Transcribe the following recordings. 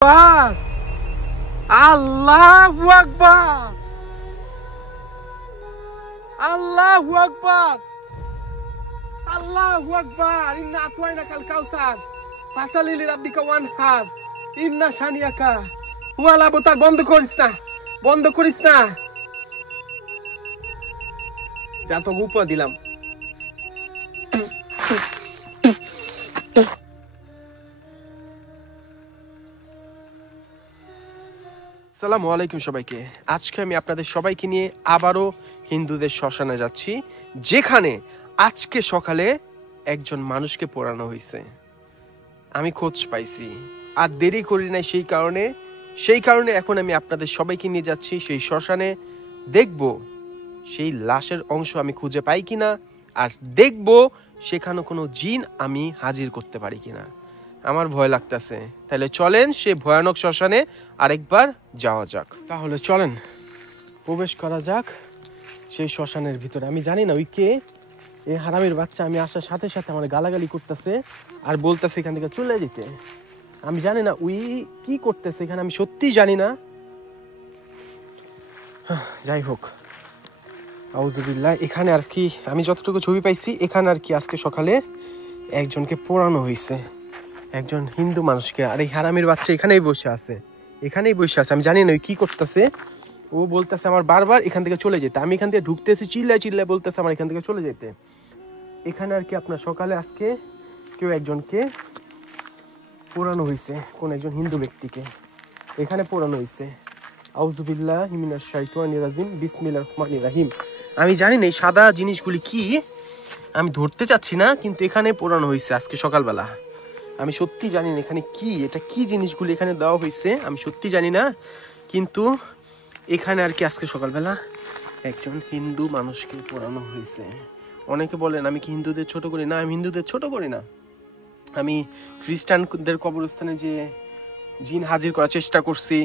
আকবার, আল্লাহু আকবার, আল্লাহু আকবার, আল্লাহু আকবার। ইন্না আতওয়াইনাকাল কাউসার ফাসালি লিরাব্বিকা ওয়ানহার ইন্না শানিয়াকা ওয়াল আবতার। বন্ধ করিস না, বন্ধ করিস না। যা তো উপা দিলাম। আসসালামু আলাইকুম সবাইকে। আজকে আমি আপনাদের সবাইকে নিয়ে আবারও হিন্দুদের শ্মশানে যাচ্ছি, যেখানে আজকে সকালে একজন মানুষকে পোড়ানো হয়েছে। আমি খোঁজ পাইছি, আর দেরি করি নাই। সেই কারণে এখন আমি আপনাদের সবাইকে নিয়ে যাচ্ছি সেই শ্মশানে। দেখব সেই লাশের অংশ আমি খুঁজে পাই কিনা, আর দেখব সেখানে কোনো জিন আমি হাজির করতে পারি কিনা। আমার ভয় লাগতেছে। তাহলে চলেন সে ভয়ানক শ্মশানে আরেকবার যাওয়া যাক। তাহলে চলেন প্রবেশ করা যাক সেই শ্মশানের ভিতরে। আমি জানি না ওই কে, এই হারামির বাচ্চা। আমি আসার সাথে সাথে আমার গালাগালি করতেছে আর বলতেছে এখান থেকে চলে যেতে। আমি জানি না ওই কি করতেছে এখানে, আমি সত্যিই জানি না। যাই হোক, আউযুবিল্লাহ। এখানে আর কি আমি যতটুকু ছবি পাইছি, এখানে আর কি আজকে সকালে একজনকে পোড়ানো হয়েছে, একজন হিন্দু মানুষকে। আর এই হারামির বাচ্চা এখানেই বসে আছে। আমি জানি না ওই কি করতেছে। ও বলতেছে আমার বারবার এখান থেকে চলে যেতে। আমি এখান থেকে ঢুকতেছি, চিল্লায় বলতেছে আমার এখান থেকে চলে যেতে। এখানে আর কি আপনার সকালে আজকে কেউ একজনকে পোড়ানো হয়েছে, কোন একজন হিন্দু ব্যক্তিকে এখানে পোড়ানো হয়েছে। আউযুবিল্লাহি মিনাশ শাইতানির রাজিম, বিসমিল্লাহির রহমানির রহিম। আমি জানি না এই সাদা জিনিসগুলি কি, আমি ধরতে চাচ্ছি না, কিন্তু এখানে পোড়ানো হয়েছে আজকে সকালবেলা। আমি সত্যি জানি না এখানে কি, এটা কি জিনিসগুলি এখানে দেওয়া হয়েছে আমি সত্যি জানি না। কিন্তু এখানে আর কি আজকে সকালবেলা একজন হিন্দু মানুষকে পোড়ানো হয়েছে। অনেকে বলেন আমি কি হিন্দুদের ছোট করি? না, আমি হিন্দুদের ছোট করি না। আমি খ্রিস্টানদের কবরস্থানে যে জিন হাজির করার চেষ্টা করছি,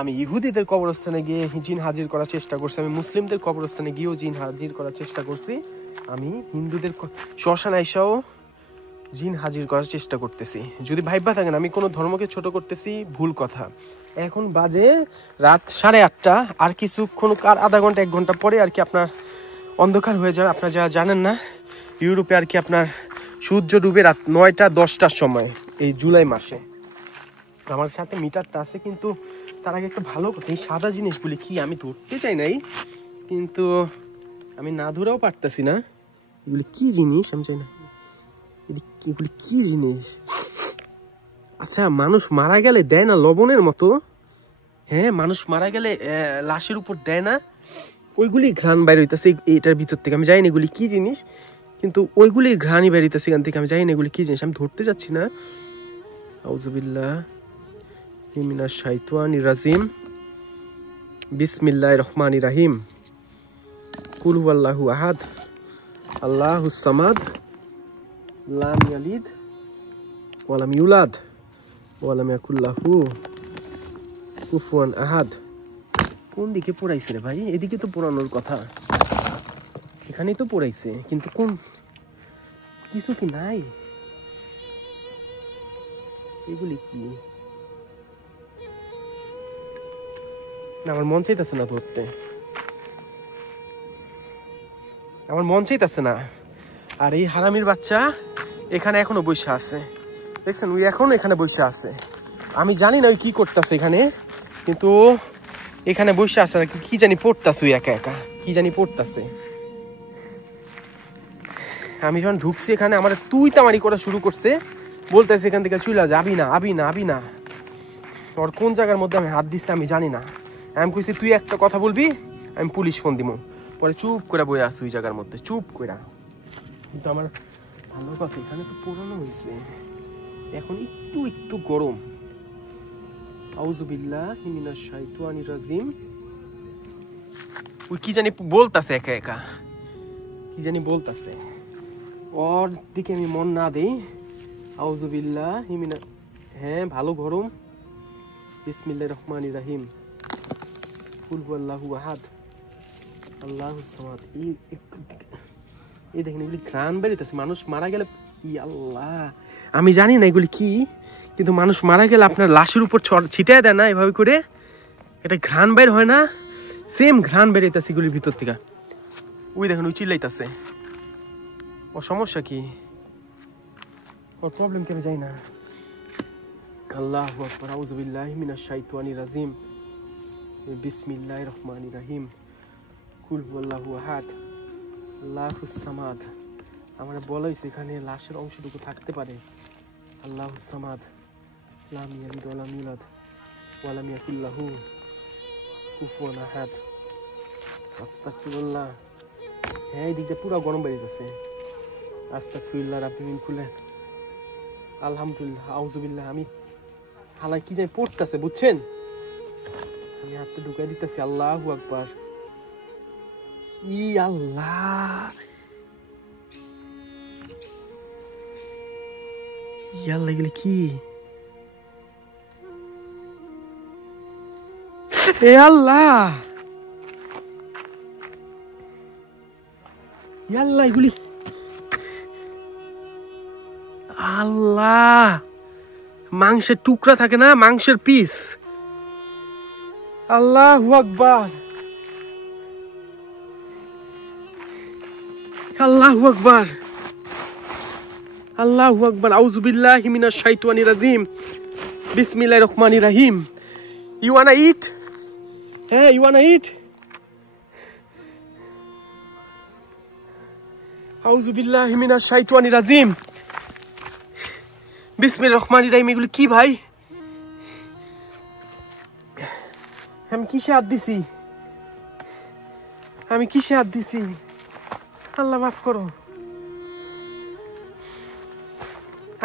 আমি ইহুদিদের কবরস্থানে গিয়ে জিন হাজির করার চেষ্টা করছি, আমি মুসলিমদের কবরস্থানে গিয়েও জিন হাজির করার চেষ্টা করছি, আমি হিন্দুদের শ্মশান আইসাও জিন হাজির করার চেষ্টা করতেছি। যদি ভাইবা থাকেন আমি কোনো ধর্মকে ছোট করতেছি, ভুল কথা। এখন বাজে রাত 8:30, আর কিছুক্ষণ আধা ঘন্টা 1 ঘন্টা পরে আর কি আপনার অন্ধকার হয়ে যাবে। আপনারা যারা জানেন না, ইউরোপে আর কি আপনার সূর্য ডুবে রাত 9টা-10টার সময় এই জুলাই মাসে। আমার সাথে মিটারটা আছে, কিন্তু তার আগে একটা ভালো কথা, এই সাদা জিনিসগুলি কি আমি ধরতে চাই নাই, কিন্তু আমি না ধরেও পারতেছি না। এগুলি কি জিনিস আমি চাই না, এগুলি কি জিনিস? আচ্ছা, মানুষ মারা গেলে দেয় না লবণের মতো? হ্যাঁ, মানুষ মারা গেলে লাশের উপর দেয় না? ওইগুলি ঘ্রাণ বাইর হইতেছে এটার ভিতর থেকে। আমি জানি না এগুলি কি জিনিস, কিন্তু ওইগুলি ঘ্রাণই বাইর হইতেছে এখান থেকে। আমি জানি না এগুলি কি জিনিস, আমি ধরতে যাচ্ছি না। আউযুবিল্লাহি মিনাশ শাইতানির রাজিম, বিসমিল্লাহির রহমানির রহিম। কুল হুয়াল্লাহু আহাদ, আল্লাহুস সামাদ, লাম ইয়ালিদ ওয়া লাম ইউলাদ ওয়া লাম ইয়াকুল লাহু কুফুয়ান আহাদ। কোন দিকে পোড়াইছে রে ভাই? এদিকে তো পোড়ানোর কথা, এখানেই তো পোড়াইছে, কিন্তু কোন কিছু কি নাই? এগুলি কি? না, আমার মন চাইতেছে না ধরতে, আমার মন চাইতেছে না। আর এই হারামির বাচ্চা এখানে এখনো বসে আছে, দেখছেন? ওই এখনো এখানে বসে আছে। আমি জানি না ওই কি করতেছে এখানে, কিন্তু এখানে বসে আছে আর কি জানি পড়তেছে, ওই একা একা কি জানি পড়তেছে। আমি যখন ঢুকছি এখানে আমার তুই তামারি করা শুরু করছে, বলতেছে এখান থেকে চুলা যাবি না, আবি না। তোর কোন জায়গার মধ্যে আমি হাত দিচ্ছি আমি জানি না। আমি কইছি তুই একটা কথা বলবি, আমি পুলিশ ফোন দিব। পরে চুপ করে বয়ে আসছি ওই জায়গার মধ্যে, চুপ করে। কিন্তু আমার ভালো কথা, এখানে তো পোড়ানো হয়েছে, এখন একটু গরম। আউযুবিল্লাহি মিনাশ শাইতানির রাজিম। ওই কি জানি বলতাছে একা একা, কি জানি বলতাছে। ওর দিকে আমি মন না দেই। আউযুবিল্লাহি মিনাশ, হ্যাঁ ভালো গরম। বিসমিল্লাহির রহমানির রহিম। কুল হুয়াল্লাহু আহাদ, আল্লাহুস সামাদ। এই দেখেন এগুলি ঘ্রাণ বেরিতেছে। মানুষ মারা গেলে আল্লাহ, আমি জানি না এগুলি কি, কিন্তু মানুষ মারা গেলে আপনার লাশের উপর ছিটায় দেয় না এভাবে করে, এটা ঘ্রাণ বের হয় না? সেম ঘ্রাণ বেরিয়েছে এগুলির ভিতর থেকে। ওই দেখুন, ওই চিল্লাইতেছে। ওর সমস্যা কি? ওর প্রবলেম কেন যাই না। আল্লাহু আকবার, আউযু বিল্লাহি মিনাশ শাইতানির রাজিম, বিসমিল্লাহির রহমানির রহিম, কুল হুয়াল্লাহু আহাদ, আল্লাহুস সামাদ। আমরা বলা হয়েছে এখানে লাশের অংশটুকু থাকতে পারে। আল্লাহুস সামাদ, লাম ইয়ালিদ ওয়া লাম ইউলাদ ওয়া লাম ইয়াকুল লাহু কুফুয়ান আহাদ। আস্তাগফিরুল্লাহ। হ্যাঁ, এদিকে পুরো গরম বেরিয়ে গেছে। আস্তাগফিরুল্লাহ রাব্বি মিন কুল্লি। আলহামদুলিল্লাহ, আউযু বিল্লাহ। আমি হালাই কি যাই পড়তেছে, বুঝছেন? আমি হাতটা ঢুকাই দিতেছি। আল্লাহু আকবার। ই আল্লাহ, ইয়াল্লা, এগুলি কি? এ আল্লাহ, ইয়াল্লা, এগুলি আল্লাহ, মাংসের টুকরা থাকে না, মাংসের পিস। আল্লাহু আকবার, আল্লাহু আকবার, আল্লাহু আকবার, আউযু বিল্লাহি মিনাশ শাইতানির রাজিম, বিসমিল্লাহির রহমানির রহিম। You wanna eat? Hey, you wanna eat? আউযু বিল্লাহি মিনাশ শাইতানির রাজিম, বিসমিল্লাহির রহমানির রহিম। এগুলো কি ভাই? আমি কিসে হাত দিছি? আমি কিসে হাত দিছি? আল্লাহ মাফ করো।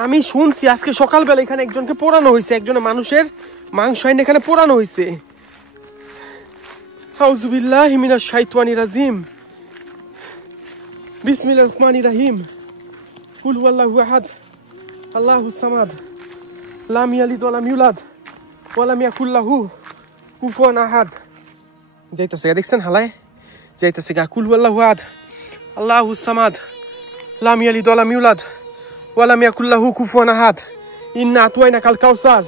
আমি শুনছি আজকে সকালবেলা এখানে একজনকে পোড়ানো হয়েছে, একজনের মানুষের মাংস আইন এখানে পোড়ানো হয়েছে। আউযু বিল্লাহি মিনাশ শাইতানির রাজিম, বিসমিল্লাহির রহমানির রহিম, কুল হুয়াল্লাহু আহাদ, আল্লাহুস সামাদ, লাম ইয়ালিদ ওয়া লাম ইউলাদ ওয়া লাম ইয়াকুল লাহু কুফুয়ান আহাদ। যাইতাছে, দেখছেন হালায় যাইতাছে গা। কুল হুয়াল্লাহু আহাদ, আল্লাহুস সামাদ, লাম ইয়ালিদ ওয়া লাম ইউলাদ ওয়া লাম ইয়াকুল লাহু কুফুয়ান আহাদ। ইন্না আতওয়াইনাকাল কাউসার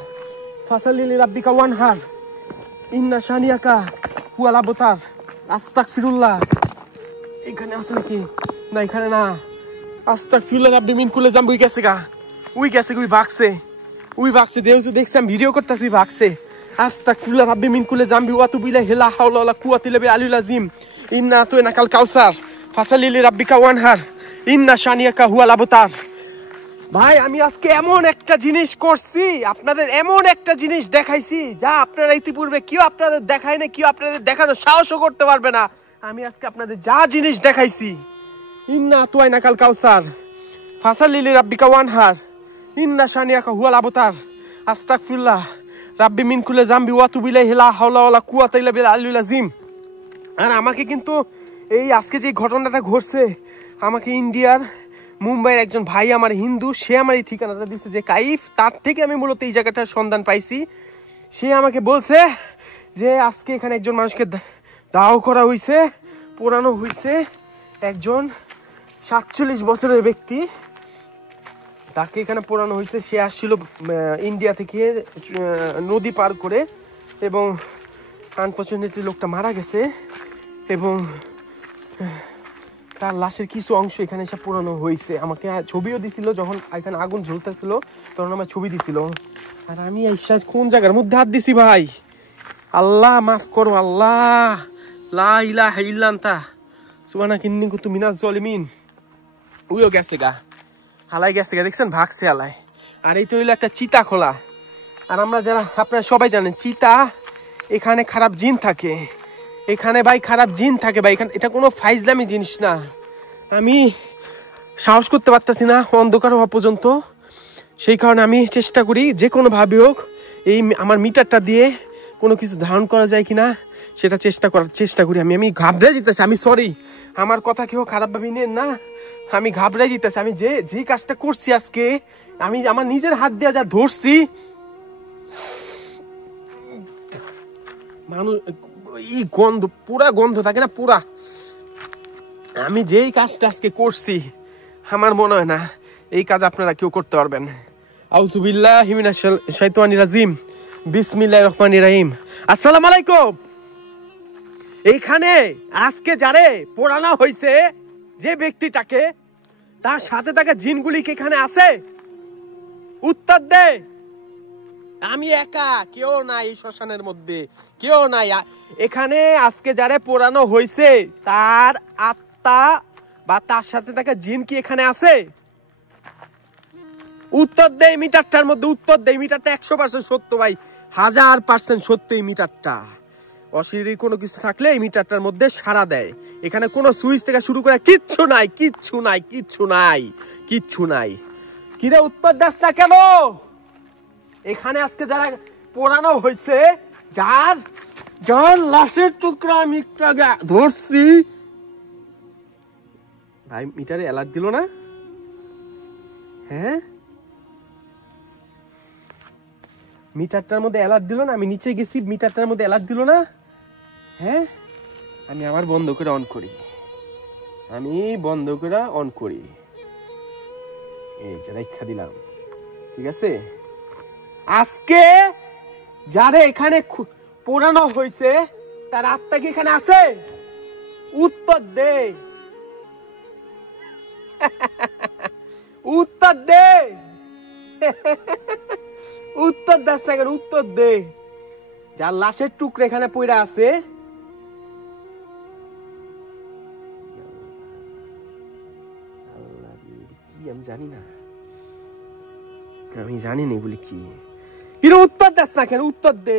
ফাসাল্লি লিরাব্বিকা ওয়ানহার, ইন্না শানিয়াকা হুয়াল আবতার। আস্তাগফিরুল্লাহ। এখানে আছে নাকি? না, এখানে না। আস্তাগফিরুল্লাহ রাব্বি মিন কুল্লি জামবি। গেছে গা, উই গেছে, উই ভাগছে, উই ভাগছে। দেখছি আমি ভিডিও করতেছি, ভাগছে। আস্তাগফিরুল্লাহ রাব্বি মিন কুল্লি জামবি ওয়া তুবু ইলাইহি লা হাওলা ওয়া লা কুওয়াতা ইল্লা বিল আযীম। ইন্না আতওয়াইনাকাল কাউসার ফাসাল্লি লিরাব্বিকা ওয়ানহার, ইন্না শানিয়াকা হুয়াল আবতার। ভাই, আমি আজকে এমন একটা জিনিস করছি, আপনাদের এমন একটা জিনিস দেখাইছি যা আপনারা ইতিপূর্বে কেউ আপনাদের দেখায় না, কেউ আপনাদের দেখানোর সাহসও করতে পারবে না। আমি আজকে আপনাদের যা জিনিস দেখাইছি, ইন্না আতওয়াইনাকাল কাউসার ফাসাল্লি লিরাব্বিকা ওয়ানহার, ইন্না শানিয়াকা হুয়াল আবতার। আস্তাগফিরুল্লাহ রাব্বি মিন কুল্লি জামবি ওয়া তুবু ইলাইহি লা হাওলা ওয়া লা কুওয়াতা ইল্লা বিল আযীম। আর আমাকে কিন্তু এই আজকে যে ঘটনাটা ঘটছে, আমাকে ইন্ডিয়ার মুম্বাইয়ের একজন ভাই, আমার হিন্দু, সে আমার এই ঠিকানাটা দিচ্ছে, যে কাইফ, তার থেকে আমি মূলত এই জায়গাটার সন্ধান পাইছি। সে আমাকে বলছে যে আজকে এখানে একজন মানুষকে দাও করা হয়েছে, পোড়ানো হয়েছে। একজন 47 বছরের ব্যক্তি, তাকে এখানে পোড়ানো হয়েছে। সে আসছিল ইন্ডিয়া থেকে নদী পার করে, এবং আনফরচুনেটলি লোকটা মারা গেছে, এবং তার লাশের কিছু অংশ এখানে এসে পোড়ানো হয়েছে। আমাকে ছবিও দিছিল, যখন এখানে আগুন জ্বলতেছিল তখন আমার ছবি দিছিল। আর আমি এই কোন জায়গার মধ্যে হাত দিছি ভাই? আল্লাহ মাফ করো। আল্লাহ, লা ইলাহা ইল্লা আনতা সুবহানাকা ইন্নী কুনতু মিনাজ জালিমিন। উইও গেছে গা, হালাই গেছে গা, দেখছেন ভাগছে হালাই। আর এই তো হইলো একটা চিতা খোলা। আর আমরা যারা, আপনারা সবাই জানেন চিতা, এখানে খারাপ জিন থাকে। এখানে ভাই খারাপ জিন থাকে ভাই, এখানে এটা কোনো ফাইজলামি জিনিস না। আমি সাহস করতে পারতেছি না অন্ধকার হওয়া পর্যন্ত, সেই কারণে আমি চেষ্টা করি যে কোনোভাবে হোক এই আমার মিটারটা দিয়ে কোনো কিছু ধারণ করা যায় কিনা সেটা চেষ্টা করি। আমি ঘাবড়ে যেতেছি, আমি সরি, আমার কথা কেউ খারাপভাবে নেন না, আমি ঘাবড়ে যেতেছি। আমি যে কাজটা করছি আজকে, আমি আমার নিজের হাত দিয়ে যা ধরছি, মানুষ এই গন্ধ, পুরা গন্ধ থাকে না পুরা। আমি যেই কাজটা আজকে করছি, আমার মনে হয় না এই কাজ আপনারা কেউ করতে পারবেন। আউযু বিল্লাহি মিনাশ শাইতানির রাজিম, বিসমিল্লাহির রহমানির রহিম। আসসালামু আলাইকুম। এইখানে আজকে যারে পোড়ানো হয়েছে, যে ব্যক্তিটাকে, তার সাথে থাকা জিনগুলি কি এখানে আছে? উত্তর দে। আমি একা, কেউ নাই এই শ্মশানের মধ্যে, কেউ নাই এখানে। আজকে যারে পোড়ানো হয়েছে তার আত্মা বা তার সাথে থাকা জিন কি এখানে আছে? উত্তর দে মিটারটার মধ্যে, উত্তর দে। মিটারটা 100% সত্য ভাই, 1000% সত্য। এই মিটারটা অশরীরী কোনো কিছু থাকলে এই মিটারটার মধ্যে সাড়া দেয়। এখানে কোনো সুইচ থেকে শুরু করে কিচ্ছু নাই, কিচ্ছু নাই, কিচ্ছু নাই, কিচ্ছু নাই। কিরে উত্তর দাস না কেন? এখানে আজকে যারা পোড়ানো হয়েছে, যার যার লাশের টুকরা আমি ধরছি ভাই, মিটারে অ্যালার্ট দিল না? হ্যাঁ, মিটারটার মধ্যে অ্যালার্ট দিল না? আমি নিচে গেছি, মিটারটার মধ্যে অ্যালার্ট দিল না? হ্যাঁ, আমি আবার বন্ধ করে অন করি, আমি বন্ধ করে অন করি। এই যে রেখা দিলাম, ঠিক আছে। আজকে যারা এখানে পোড়ানো হয়েছে তার আত্মা কি এখানে আছে? উত্তর দে, উত্তর দে, উত্তর দাস না, উত্তর দে। যার লাশের টুকরা এখানে পড়ে আছে, কি আমি জানি না, আমি জানি না এগুলি কি। এর উত্তর দাস না কেন? উত্তর দে।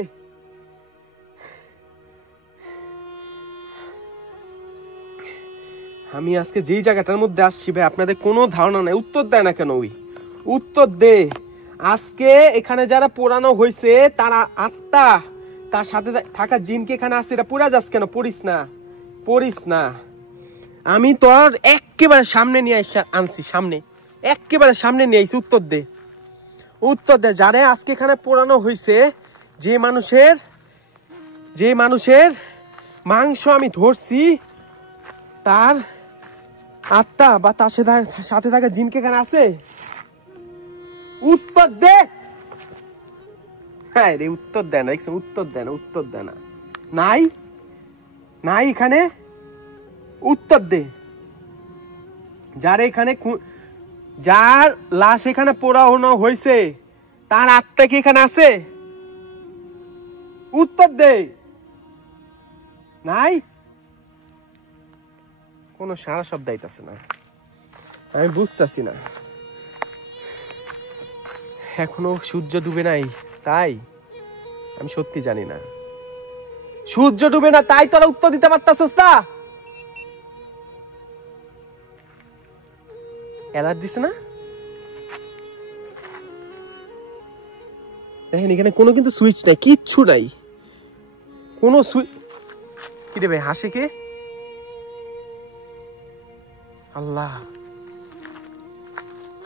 আমি আজকে যেই জায়গাটার মধ্যে আসছি ভাই, আপনাদের কোনো ধারণা নাই। উত্তর দেয় না কেন? ওই উত্তর দে। আজকে এখানে যারা পোড়ানো হয়েছে তারা আত্মা, তার সাথে থাকা জিনকে এখানে আসছে। এটা পুরা যাস কেন? পড়িস না, পড়িস না। আমি তোর একেবারে সামনে নিয়ে আনছি, সামনে, একেবারে সামনে নিয়ে আইছি। উত্তর দে, উত্তর দে। যারে আজকে এখানে পোড়ানো হয়েছে, যে মানুষের মাংস আমি ধরছি, তার আত্মা বা তার সাথে থাকা জিনকে এখানে আছে? উত্তর দে। হ্যাঁ রে, উত্তর দেয় না, উত্তর দেয় না, উত্তর দেয় না। নাই, নাই এখানে। উত্তর দে। যার এখানে, যার লাশ এখানে পোড়ানো হয়েছে, তার আত্মা কি এখানে আছে? উত্তর দে। নাই, কোন সারা শব্দ আইতাছে না, আমি বুঝতেছি না। এখনো সূর্য ডুবে নাই, তাই আমি সত্যি জানি না। সূর্য ডুবে না, তাই তোরা উত্তর দিতে পারতাছস না? অ্যালার্ট দিছে না? দেখেন এখানে কোনো কিন্তু সুইচ নাই, কিচ্ছু নাই, কোনো সুইচ। কি রে ভাই, হাসে কে? আল্লাহ,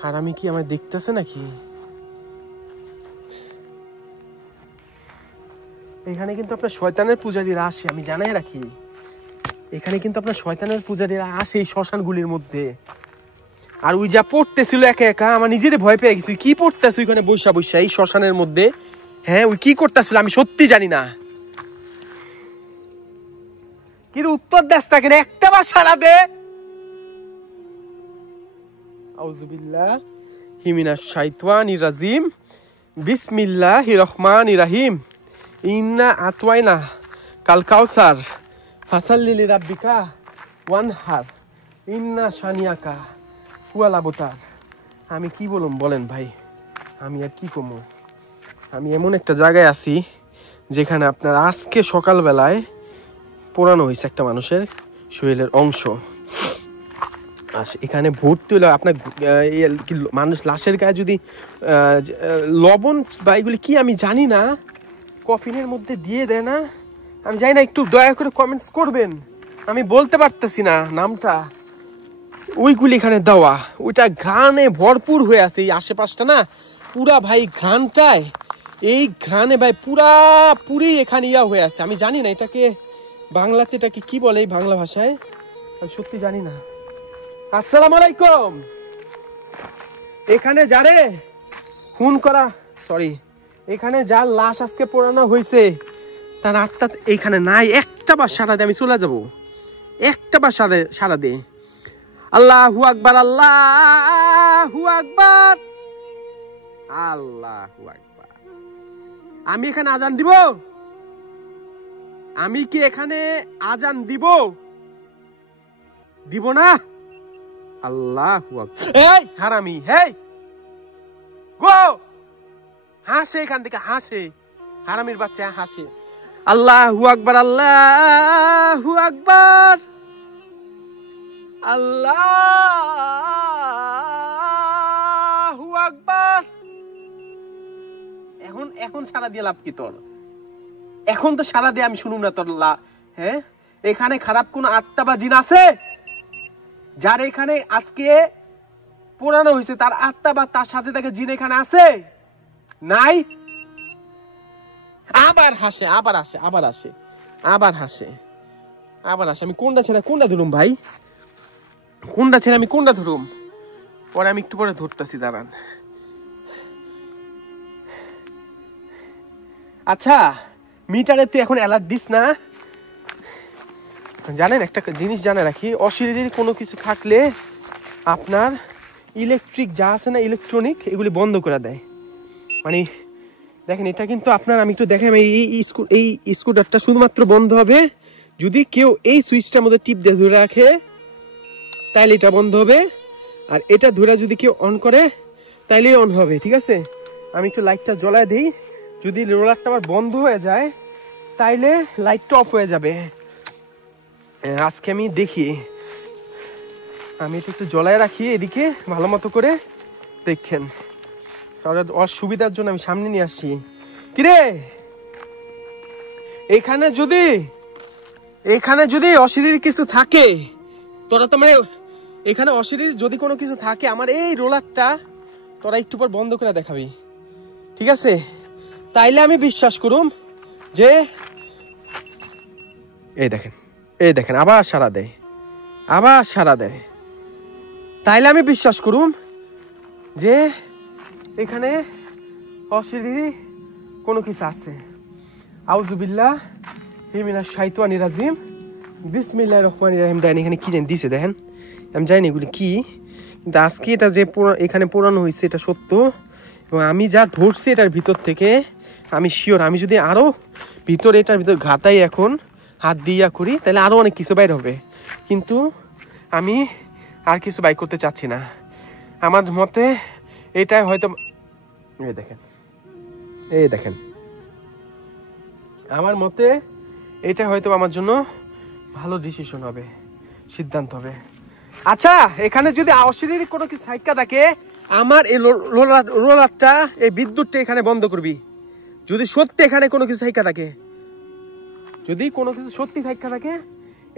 আর আমি কি আমার দেখতেছে নাকি? এখানে কিন্তু আপনার শয়তানের পূজারীরা আসে, আমি জানাই রাখি। এখানে কিন্তু আপনার শয়তানের পূজারীরা আসে এই শ্মশানগুলির মধ্যে। আর ওই যা পড়তেছিল একা একা, আমার নিজেরই ভয় পেয়ে গেছি। কি পড়তেছে ওইখানে বৈশা বৈশা এই শ্মশানের মধ্যে? হ্যাঁ, ওই কি করতেছিল আমি সত্যি জানি না। কি উত্তর দেশ থাকে না, একটা বার সারা দে। আউযু বিল্লাহি মিনাশ শাইতানির রাজিম, বিসমিল্লাহির রহমানির রহিম। ইন্না আতওয়াইনা কাল কাউসার ফাসাল্লি লিরাব্বিকা ওয়ানহার ইন্না শানিয়াকা হুয়াল আবতার। আমি কি বলুম বলেন ভাই, আমি আর কি কমু? আমি এমন একটা জায়গায় আছি যেখানে আপনার আজকে সকালবেলায় পোড়ানো হয়েছে একটা মানুষের শরীরের অংশ। এখানে ভর্তি হলো আপনার মানুষ লাশের গায়ে যদি লবণ বা এগুলি কি আমি জানি না, কফিনের মধ্যে দিয়ে দেয় না, আমি জানি না। একটু দয়া করে কমেন্টস করবেন, আমি বলতে পারতেছি না নামটা। ওইগুলি এখানে দেওয়া, ওইটা ঘ্রাণে ভরপুর হয়ে আছে এই আশেপাশটা না, পুরা ভাই ঘ্রাণটায়, এই ঘ্রাণে ভাই পুরি এখানে ইয়া হয়ে আছে। আমি জানি না এটাকে বাংলাতে এটাকে কি বলে এই বাংলা ভাষায়, আমি সত্যি জানি না। আসসালামু আলাইকুম। এখানে যারে খুন করা, সরি, এখানে যার লাশ আজকে পোড়ানো হয়েছে তার আত্মা এইখানে নাই। একটা বার সারা দে, আমি চলে যাব। একটা বার সারা দে। আল্লাহু আকবার, আল্লাহু আকবার, আল্লাহু আকবার। আমি এখানে আজান দিব? আমি কি এখানে আজান দিব? দিব না। আল্লাহু আকবার। এই হারামি, হেই গো, হাসে এখান থেকে, হাসে, হারামির বাচ্চা হাসে। আল্লাহু আকবার, আল্লাহু আকবার, আল্লাহু আকবার। এখন সারা দিয়ে লাভ কি তোর? এখন তো সারা দিয়ে আমি শুনুম না তোর হ্যাঁ? এখানে খারাপ কোন আত্মা বা জিন আছে? যার এখানে আজকে পোড়ানো হয়েছে তার আত্মা বা তার সাথে থাকে জিন এখানে আছে? নাই। আবার হাসে, আবার আসে, আবার আসে, আবার হাসে, আবার আসে। আমি কোনটা ছেড়ে কোনটা ধরুম ভাই? কোনটা ছেড়ে আমি কোনটা ধরুম? পরে আমি একটু পরে ধরতেছি, দাঁড়ান। আচ্ছা, মিটারে তুই এখন অ্যালার্ট দিস না? জানেন একটা জিনিস জানে রাখি, অশরীরী কোনো কিছু থাকলে আপনার ইলেকট্রিক যা আছে না, ইলেকট্রনিক, এগুলি বন্ধ করে দেয়। মানে দেখেন, এটা কিন্তু আপনার, আমি একটু দেখেন, এই স্কুটারটা শুধুমাত্র বন্ধ হবে যদি কেউ এই সুইচটার মধ্যে টিপ দিয়ে ধরে রাখে, তাইলে এটা বন্ধ হবে। আর এটা ধরে যদি কেউ অন করে তাইলেই অন হবে, ঠিক আছে? আমি একটু লাইটটা জ্বলায় দিই। যদি রোলারটা আবার বন্ধ হয়ে যায় তাইলে লাইটটা অফ হয়ে যাবে। আজকে আমি দেখি, আমি এটা একটু জ্বলায় রাখি এদিকে ভালো মতো করে, দেখেন। ওর সুবিধার জন্য আমি সামনে নিয়ে আসছি। কিরে, এখানে যদি অশরীরী কিছু থাকে, তোরা তো মানে এখানে অশরীরী যদি কোনো কিছু থাকে, আমার এই রোলারটা তোরা একটু পর বন্ধ করে দেখাবি, ঠিক আছে? তাইলে আমি বিশ্বাস করুম যে, এই দেখেন আবার সারা দেয়, আবার সারা দেয়। তাইলে আমি বিশ্বাস করুম যে এখানে অশরীরী কোনো কিছু আছে। আউযুবিল্লাহ মিনাশ শাইতানির রাজিম, বিসমিল্লাহির রহমানির রহিম। দেখেন এখানে কি জানি দিছে, দেখেন, আমি জানি এগুলি কি, কিন্তু আজকে এটা যে এখানে পোড়ানো হয়েছে এটা সত্য। এবং আমি যা ধরছি এটার ভিতর থেকে আমি শিওর, আমি যদি আরো ভিতরে এটার ভিতর ঘাতাই এখন হাত দিয়া করি তাহলে আরো অনেক কিছু বাইর হবে। কিন্তু আমি আর কিছু বাইর করতে চাচ্ছি না। আমার মতে এটাই হয়তো, এই দেখেন আমার মতে এটা হয়তো আমার জন্য ভালো ডিসিশন হবে, সিদ্ধান্ত হবে। আচ্ছা, এখানে যদি অশরীরী কোনো কিছু সাইকা থাকে, আমার এই রোলারটা, এই বিদ্যুৎটা এখানে বন্ধ করবি। যদি সত্যি এখানে কোনো কিছু সাইকা থাকে, যদি কোনো কিছু সত্যি সাইকা থাকে,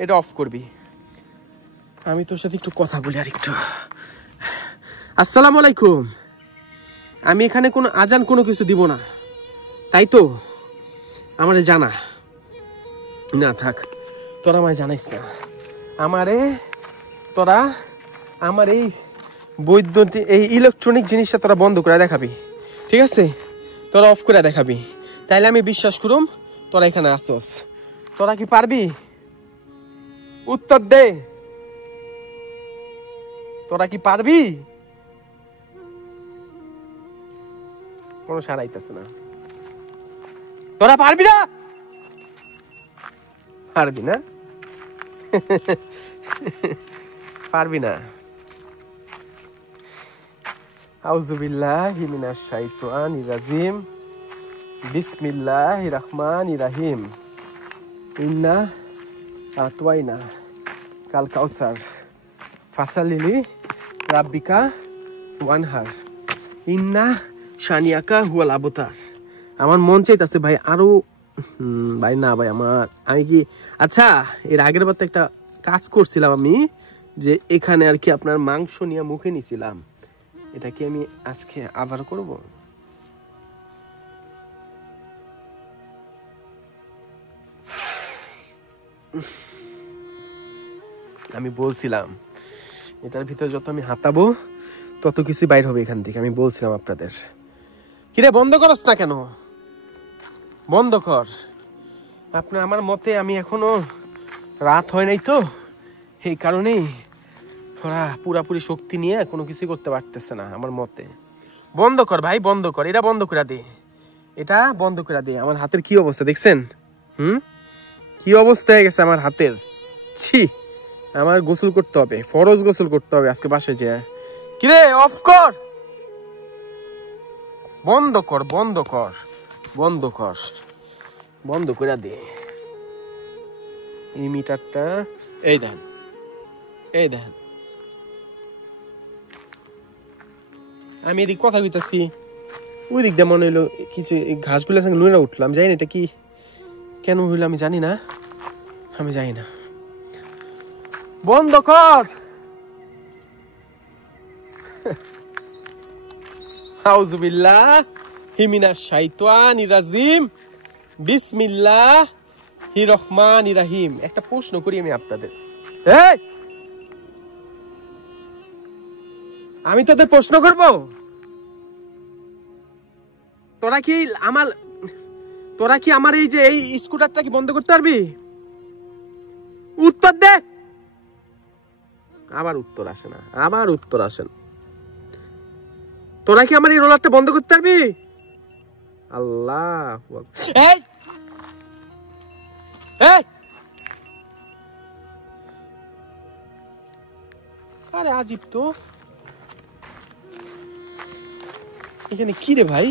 এটা অফ করবি। আমি তোর সাথে একটু কথা বলি আর একটু। আসসালামু আলাইকুম। আমি এখানে কোনো আজান কোনো কিছু দিব না, তাই তো? আমারে জানা না থাক, তোরা আমায় জানাইস না। তোরা আমার এই বৈদ্যুতিক এই ইলেকট্রনিক জিনিসটা তোরা বন্ধ করে দেখাবি, ঠিক আছে? তোরা অফ করে দেখাবি, তাইলে আমি বিশ্বাস করুম তোরা এখানে আসছস। তোরা কি পারবি? উত্তর দে, তোরা কি পারবি? কোনো সারাইতেছে না। তোরা পারবি না? পারবি না? পারবি না। আউযুবিল্লাহি মিনাশ শাইতানির রাজিম, বিসমিল্লাহির রহমানির রহিম। ইন্না আতওয়াইনা কাল কাউসার ফাসালিলি রাব্বিকা ওয়ানহার ইন্না শানিয়াকা হুয়াল আবতার। আমার মন চাইতেছে ভাই আরো, ভাই না ভাই, আমি কি, আচ্ছা এর আগের বার তো একটা কাজ করছিলাম আমি, যে এখানে আর কি আপনার মাংস নিয়ে মুখে নিছিলাম, এটা কি আমি আজকে আবার করব? আমি বলছিলাম এটার ভিতরে যত আমি হাতাবো তত কিছু বাইর হবে এখান থেকে, আমি বলছিলাম আপনাদের। কিরে বন্ধ করস না কেন? বন্ধ কর। আপনি আমার মতে আমি এখনো রাত হয় নাই তো, এই কারণেই ওরা পুরাপুরি শক্তি নিয়ে কোনো কিছু করতে পারতেছে না আমার মতে। বন্ধ কর ভাই, বন্ধ কর, এটা বন্ধ করে দে, এটা বন্ধ করে দে। আমার হাতের কি অবস্থা দেখছেন? কি অবস্থা হয়ে গেছে আমার হাতের। ছি, আমার গোসল করতে হবে, ফরজ গোসল করতে হবে আজকে বাসায় যে। কিরে অফ কর, বন্ধ কর, বন্ধ কর, বন্ধ কর, বন্ধ করে দে এই মিটারটা। এই দেন, এই দেন, আমি এদিক কথা কইতাছি, ওই দিক দিয়ে মনে হইলো কিছু ঘাসগুলো সঙ্গে লুয়ে উঠলাম, জানি না এটা কি কেন হইলো, আমি জানি না, আমি জানি না। বন্ধ কর। আউযুবিল্লাহি মিনাশ শাইতানির রাজিম, বিসমিল্লাহির রহমানির রহিম। একটা প্রশ্ন করি আমি আপনাদের, আমি তোদের প্রশ্ন করব, তোরা কি আমার এই যে এই স্কুটারটা কি বন্ধ করতে পারবি? উত্তর দে। আবার উত্তর আসে না, আবার উত্তর আসেন। তোরা কি আমার এই রোলারটা বন্ধ করতে পারবি? আল্লাহু আকবার। আরে আজীব তো, এখানে কি রে ভাই,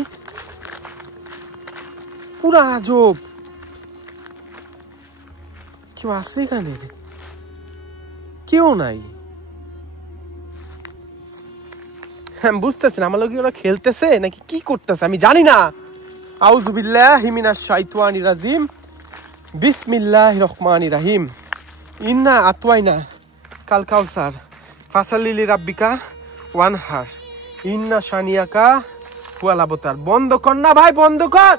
পুরা আজব। কেউ আছে এখানে? কেউ নাই। আমি বুঝতেছি না আমার লোক ওরা খেলতেছে নাকি কি করতেছে, আমি জানি না। আউযুবিল্লাহি মিনাশ শাইতানির রাজিম, বিসমিল্লাহির রহমানির রহিম। ইন্না আতওয়াইনা কাল কাউসার ফাসাল্লি লিরাব্বিকা ওয়ানহার ইন্না শানিয়াকা হুয়াল আবতার। বন্ধ কর না ভাই, বন্ধ কর।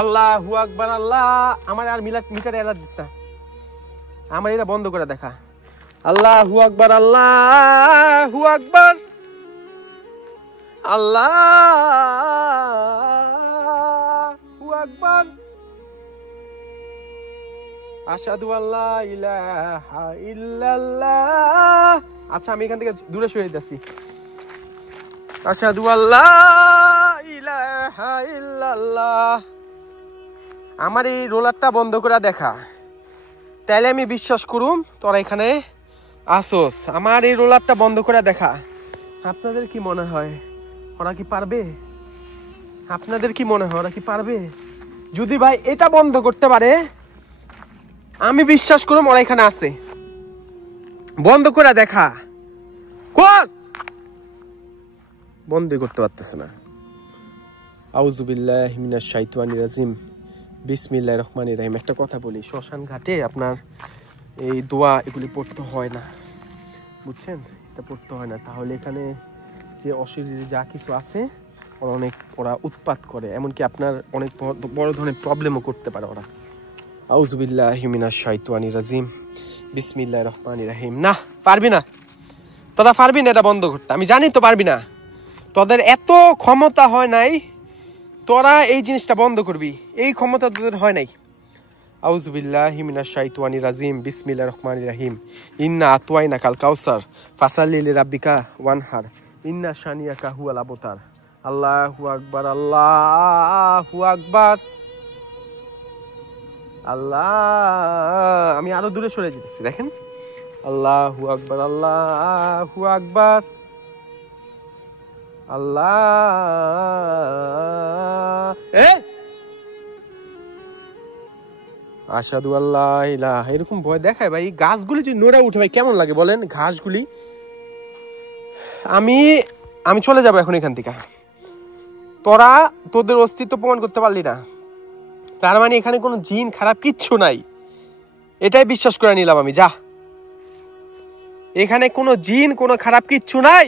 আল্লাহু আকবার। আল্লাহ, আমার আর মিটারে এলা দিস না, আমার এটা বন্ধ করে দেখা। আল্লাহু আকবার, আল্লাহু আকবার, আল্লাহু আকবার, আশহাদু আল্লা ইলাহা ইল্লাল্লাহ। আচ্ছা আমি এখান থেকে দূরে সরে যাচ্ছি। আশহাদু আল্লা ইলাহা ইল্লাল্লাহ। আমার এই রোলারটা বন্ধ করে দেখা, তাইলে আমি বিশ্বাস করুম তোরা এখানে আসোস। আমার এই রোলারটা বন্ধ করে দেখা। আপনাদের কি মনে হয় ওরা কি পারবে? আপনাদের কি মনে হয় ওরা কি পারবে? যদি ভাই এটা বন্ধ করতে পারে, আমি বিশ্বাস করুম ওরা এখানে আছে। বন্ধ করে দেখা, কর। বন্ধই করতে পারতেছে না। আউযুবিল্লাহি মিনাশ শাইতানির রাজিম, বিসমিল্লাহির রহমানির রহিম। একটা কথা বলি, শ্মশান ঘাটে আপনার এই দোয়া এগুলি পড়তে হয় না, বুঝছেন? এটা পড়তে হয় না। তাহলে এখানে যে অশরীরে যা কিছু আছে ওরা উৎপাত করে, এমনকি আপনার অনেক বড় ধরনের প্রবলেমও করতে পারে ওরা। আউযুবিল্লাহি মিনাশ শাইতানির রাজিম, বিসমিল্লাহির রহমানির রহিম। না, পারবি না, তোরা পারবি না এটা বন্ধ করতে, আমি জানি তো পারবি না। তোদের এত ক্ষমতা হয় নাই তোরা এই জিনিসটা বন্ধ করবি, এই ক্ষমতা তোদের হয় নাই। আউযুবিল্লাহি মিনাশ শাইতানির রাজিম, বিসমিল্লাহির রহমানির রহিম। ইন্না আতওয়াইনা কাল কাউসার ফাসাল্লি লিরাব্বিকা ওয়ানহার ইন্না শানিয়াকা হুয়াল আবতার। আল্লাহু আকবার, আল্লাহু আকবার, আল্লাহ। আমি আরো দূরে সরে যেতেছি, দেখেন। আল্লাহু আকবার, আল্লাহু আকবার, আল্লাহ। আশহাদু আল্লা ইলাহা। এরকম ভয় দেখায় ভাই। গাছগুলি যদি নোড়া উঠে ভাই কেমন লাগে বলেন? ঘাসগুলি আমি চলে যাবো এখন এখান থেকে। তোরা তোদের অস্তিত্ব প্রমাণ করতে পারলি না, তার মানে এখানে কোনো জিন খারাপ কিচ্ছু নাই, এটাই বিশ্বাস করে নিলাম আমি। যা, এখানে কোনো জিন কোনো খারাপ কিচ্ছু নাই।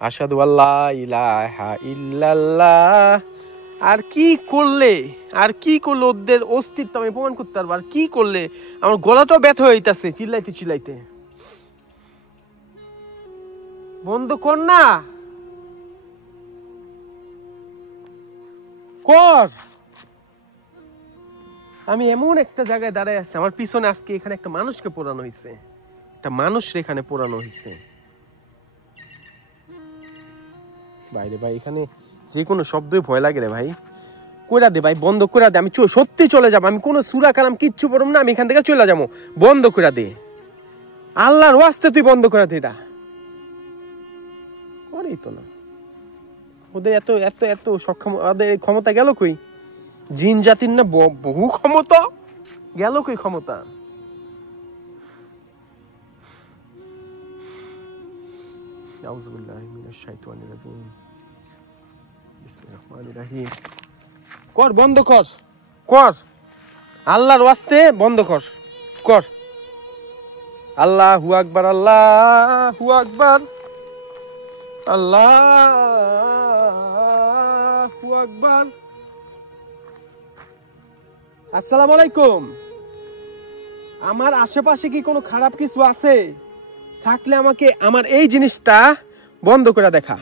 আশহাদু আল্লা ইলাহা ইল্লাল্লাহ। আর কি করলে ওদের অস্তিত্ব আমি প্রমাণ করতে পারবো? আর কি করলে আমার গলাটাও ব্যথা হয়ে যাইতেছে চিল্লাইতে চিল্লাইতে। বন্ধ কর না, কর। আমি এমন একটা জায়গায় দাঁড়ায় আছি, আমার পিছনে আজকে এখানে একটা মানুষকে পোড়ানো হয়েছে, একটা মানুষ এখানে পোড়ানো হয়েছে। বাইরে ভাই এখানে যে কোনো শব্দই ভয় লাগে রে ভাই। কইরা দে ভাই, বন্ধ করে দে। আমি সত্যি চলে যাবো, আমি কোনো সূরা কালাম কিচ্ছু পড়ব না, আমি এখান থেকে চলে যাবো। বন্ধ করে দে, আল্লাহর ওয়াস্তে তুই বন্ধ করে দে। এটা করেই তো না। ওদের এত এত এত সক্ষম, ওদের ক্ষমতা গেল কই? জিন জাতির না বহু ক্ষমতা, গেল কই ক্ষমতা? আউযুবিল্লাহি মিনাশ শাইতানির রাজিম। বিসমিল্লাহির রহমানির রহিম। কর, বন্ধ কর, কর, আল্লাহর ওয়াস্তে বন্ধ কর, কর। আল্লাহু আকবার, আল্লাহু আকবার, আল্লাহু আকবার। আসসালামু আলাইকুম। আমার আশেপাশে কি কোনো খারাপ কিছু আছে? থাকলে আমাকে আমার এই জিনিসটা বন্ধ করে দেখা।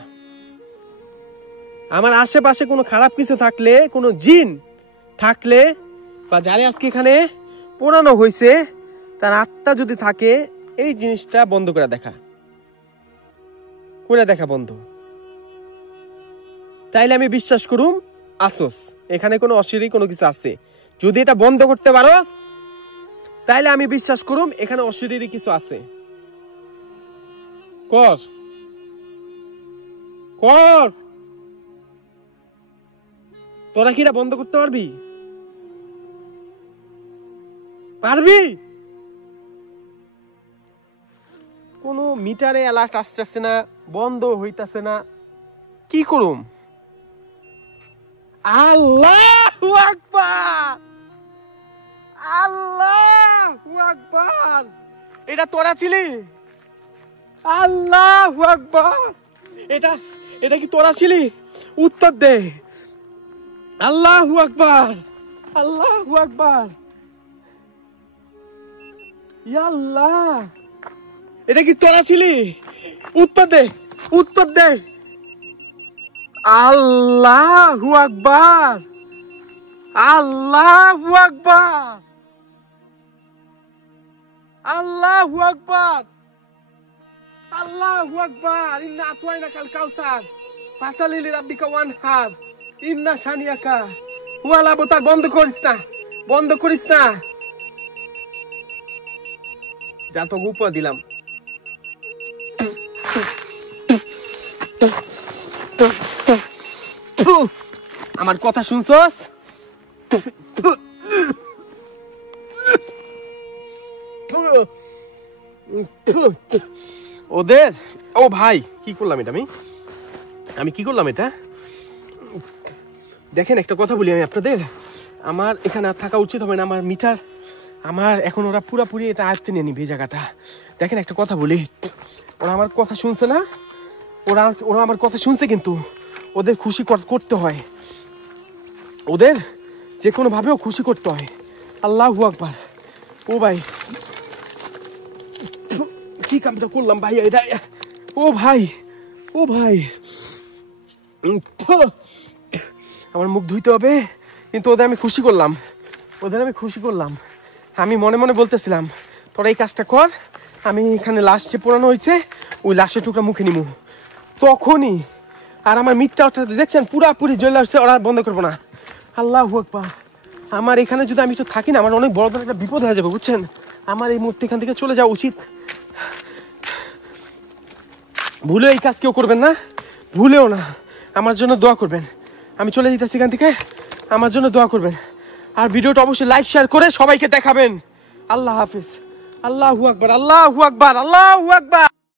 আমার আশেপাশে কোনো খারাপ কিছু থাকলে, কোনো জিন থাকলে, বা যারা আজকে এখানে পোড়ানো হয়েছে তার আত্মা যদি থাকে, এই জিনিসটা বন্ধ করে দেখা, করে দেখা বন্ধ। তাইলে আমি বিশ্বাস করুম আসোস এখানে কোনো অশরীরী কোনো কিছু আছে। যদি এটা বন্ধ করতে পারোস তাইলে আমি বিশ্বাস করুম এখানে অশরীরী কিছু আছে। কর, কর। তোরা কি এটা বন্ধ করতে পারবি? পারবি? কোন মিটারে অ্যালার্ট আসতেছে না, বন্ধ হইতাছে না, কি করুম? আল্লাহু আকবার, আল্লাহু আকবার। এটা তোরা ছিলি? আল্লাহু আকবার। এটা এটা কি তোরা ছিলি? উত্তর দে। আল্লাহু আকবার, আল্লাহু আকবার। ইয়া আল্লাহ, এটা কি তোরা ছিলি? উত্তর দে, উত্তর দে। আল্লাহু আকবার, আল্লাহু আকবার, আল্লাহু আকবার, আল্লাহু আকবার। ইন্না আতওয়াইনাকাল কাউসার ফাসালি লিরাব্বিকা ওয়ানহার ইন্না শানিয়াকা ওয়াল আবতার। বন্ধ করিস না, বন্ধ করিস না। যা তো উপহার দিলাম। আমার কথা শুনছস? ওদের ও ভাই কি করলাম এটা? আমি কি করলাম এটা? দেখেন একটা কথা বলি আমি আপনাদের, আমার এখানে আর থাকা উচিত হবে না। আমার মিটার, আমার এখন ওরা পুরাপুরি এটা আয়ত্তে নিয়ে নিবে এই জায়গাটা। দেখেন একটা কথা বলি, ওরা আমার কথা শুনছে না, ওরা ওরা আমার কথা শুনছে, কিন্তু ওদের খুশি করতে হয়, ওদের যে কোনো ভাবেও খুশি করতে হয়। আল্লাহু আকবার। ও ভাই কি কামটা করলাম ভাই এটা? ও ভাই, ও ভাই, আমার মুখ ধুইতে হবে, কিন্তু ওদের আমি খুশি করলাম, ওদের আমি খুশি করলাম। আমি মনে মনে বলতেছিলাম তোরা এই কাজটা কর, আমি এখানে লাশ যে পোড়ানো হয়েছে ওই লাশের টুকরা মুখে নিমু। তখনই আর আমার মিটটা দেখছেন পুরাপুরি জ্বলে আসছে, ওরা বন্ধ করবো না। আল্লাহু আকবার। আমার এখানে যদি আমি তো থাকি না, আমার অনেক বড় বড় একটা বিপদ হয়ে যাবে, বুঝছেন? আমার এই মুহূর্তে এখান থেকে চলে যাওয়া উচিত। ভুলেও এই কাজ কেউ করবেন না, ভুলেও না। আমার জন্য দোয়া করবেন। আমি চলে যেতেছি এখান থেকে, আমার জন্য দোয়া করবেন। আর ভিডিওটা অবশ্যই লাইক শেয়ার করে সবাইকে দেখাবেন। আল্লাহ হাফিজ। আল্লাহু আকবার, আল্লাহু আকবার, আল্লাহু আকবার।